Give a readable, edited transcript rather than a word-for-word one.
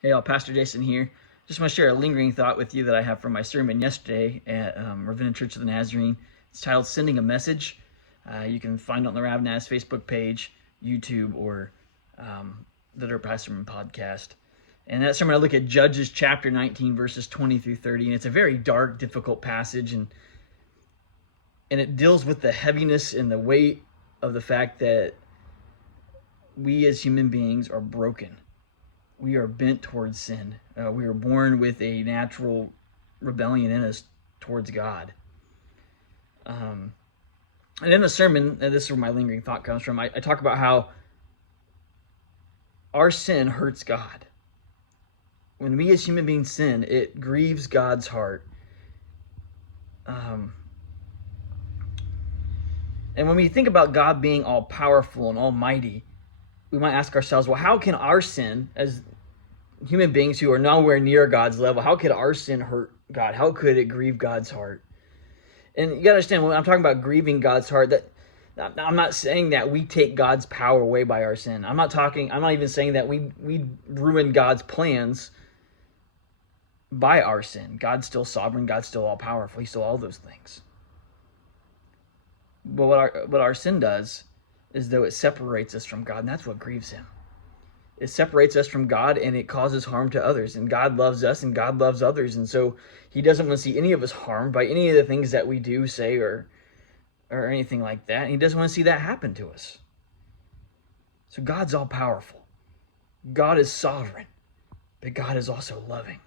Hey, all, Pastor Jason here. Just want to share a lingering thought with you that I have from my sermon yesterday at Ravenna Church of the Nazarene. It's titled Sending a Message. You can find it on the Rav Naz Facebook page, YouTube, or the Dirt Pastorman podcast. And that sermon, I look at Judges chapter 19, verses 20 through 30. And it's a very dark, difficult passage. And it deals with the heaviness and the weight of the fact that we as human beings are broken. We are bent towards sin. We are born with a natural rebellion in us towards God. And in the sermon, and this is where my lingering thought comes from, I talk about how our sin hurts God. When we as human beings sin, it grieves God's heart. And when we think about God being all-powerful and almighty, we might ask ourselves, well, how can our sin, as human beings who are nowhere near God's level, how could our sin hurt God? How could it grieve God's heart? And you got to understand, when I'm talking about grieving God's heart, that I'm not saying that we take God's power away by our sin. I'm not even saying that we ruin God's plans by our sin. God's still sovereign. God's still all-powerful. He's still all those things. But what our sin does is, though, it separates us from God, and that's what grieves him. It separates us from God, and it causes harm to others. And God loves us, and God loves others. And so he doesn't want to see any of us harmed by any of the things that we do, say, or anything like that. And he doesn't want to see that happen to us. So God's all-powerful. God is sovereign. But God is also loving.